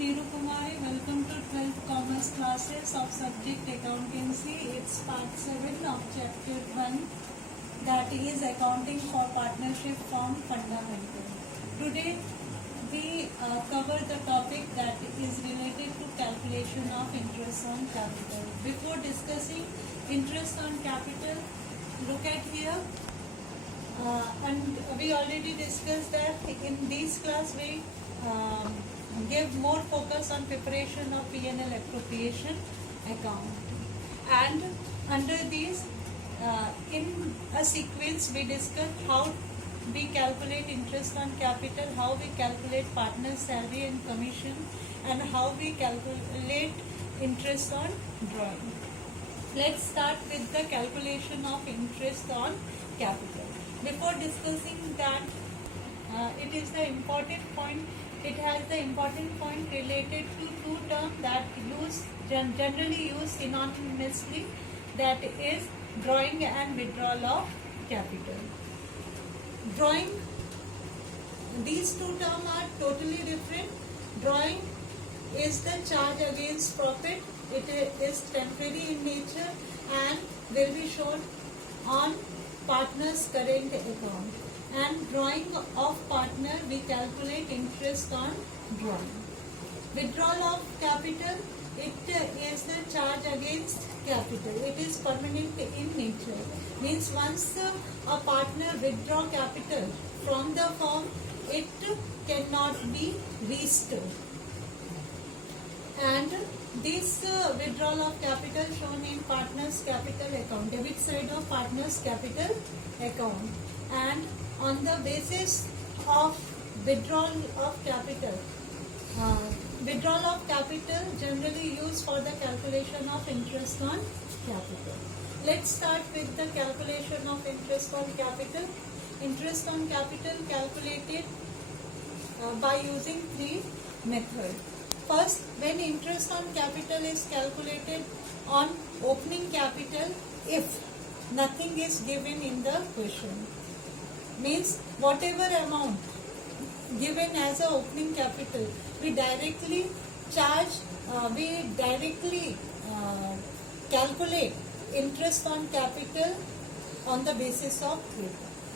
Neeru Kumari. Welcome to 12th Commerce classes of subject accountancy. It's part 7 of chapter 1, that is accounting for partnership firm fundamental. Today we cover the topic that is related to calculation of interest on capital. Before discussing interest on capital, look at here. And we already discussed that in this class we give more focus on preparation of P&L appropriation account, and under these in a sequence we discussed how we calculate interest on capital, how we calculate partner salary and commission, and how we calculate interest on drawing. Let's start with the calculation of interest on capital. Before discussing that, it is the important point. It has the important point related to two terms that generally used synonymously, that is drawing and withdrawal of capital. Drawing, these two terms are totally different. Drawing is the charge against profit. It is temporary in nature and will be shown on partner's current account. And drawing of partner, we calculate interest on drawing. Withdrawal of capital, it is the charge against capital. It is permanent in nature. Means once a partner withdraw capital from the firm, it cannot be restored. And this withdrawal of capital shown in partner's capital account, debit side of partner's capital account. And on the basis of withdrawal of capital, generally used for the calculation of interest on capital. Let's start with the calculation of interest on capital. Interest on capital calculated by using three methods. First, when interest on capital is calculated on opening capital, if nothing is given in the question, means whatever amount given as a opening capital, we directly calculate interest on capital on the basis of theta.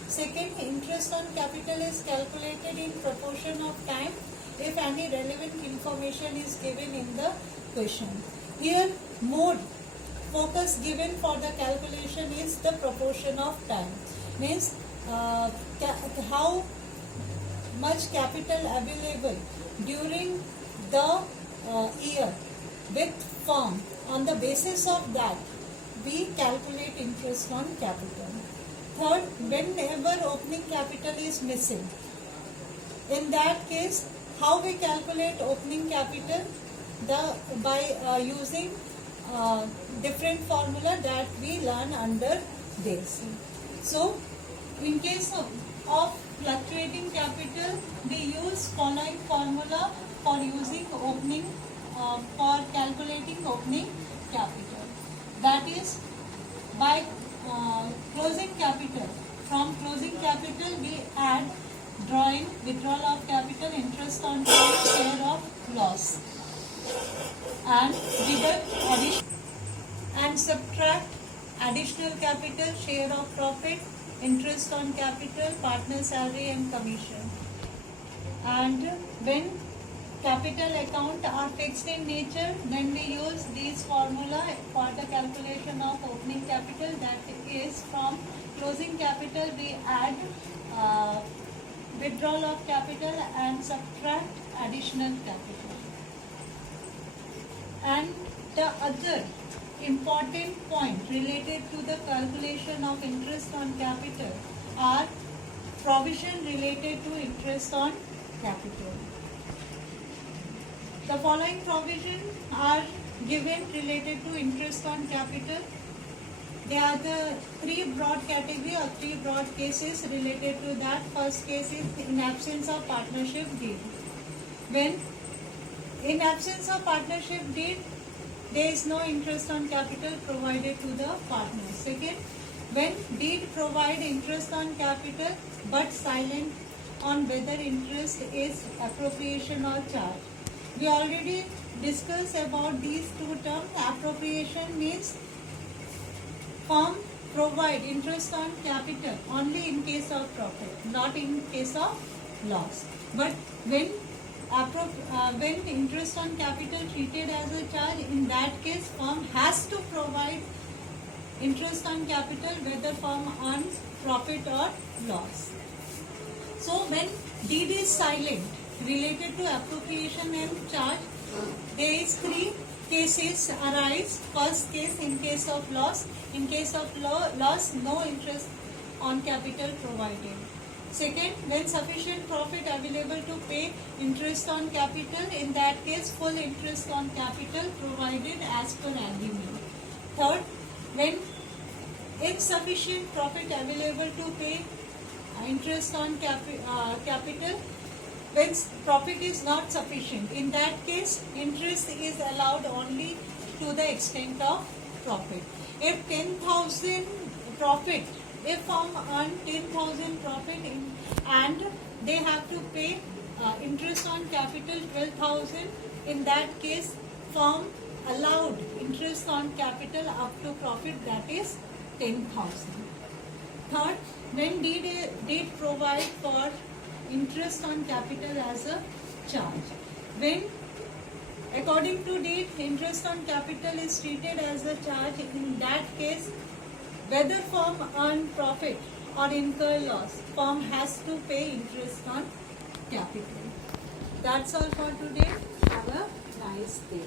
Second, interest on capital is calculated in proportion of time if any relevant information is given in the question. Here, mode focus given for the calculation is the proportion of time. Means how much capital available during the year with firm. On the basis of that, we calculate interest on capital. Third, whenever opening capital is missing, in that case, how we calculate opening capital? By using different formula that we learn under this. So, in case of fluctuating capital, we use following formula for using opening, for calculating opening capital. That is, by closing capital, from closing capital we add drawing, withdrawal of capital, interest on drawing, share of loss, and deduct addition and subtract additional capital, share of profit, interest on capital, partner salary and commission. And when capital account are fixed in nature, then we use this formula for the calculation of opening capital, that is from closing capital we add withdrawal of capital and subtract additional capital. And the other important point related to the calculation of interest on capital are provision related to interest on capital. The following provisions are given related to interest on capital. There are the three broad categories or three broad cases related to that. First case is in absence of partnership deed. When in absence of partnership deed, there is no interest on capital provided to the partner. Second, when deed provide interest on capital but silent on whether interest is appropriation or charge. We already discussed about these two terms. Appropriation means firm provide interest on capital only in case of profit, not in case of loss. But when interest on capital treated as a charge, in that case firm has to provide interest on capital whether firm earns profit or loss. So when deed is silent related to appropriation and charge, there is three cases arise. First case, in case of loss. In case of loss, no interest on capital provided. Second, when sufficient profit available to pay interest on capital, in that case full interest on capital provided as per agreement. Third, when insufficient profit available to pay interest on capital, when profit is not sufficient, in that case interest is allowed only to the extent of profit. If 10,000 profit, if firm earn 10,000 profit and they have to pay interest on capital 12,000, in that case firm allowed interest on capital up to profit, that is 10,000. Third, when deed provide for interest on capital as a charge. When according to deed interest on capital is treated as a charge, in that case whether firm earn profit or incur loss, firm has to pay interest on capital. That's all for today. Have a nice day.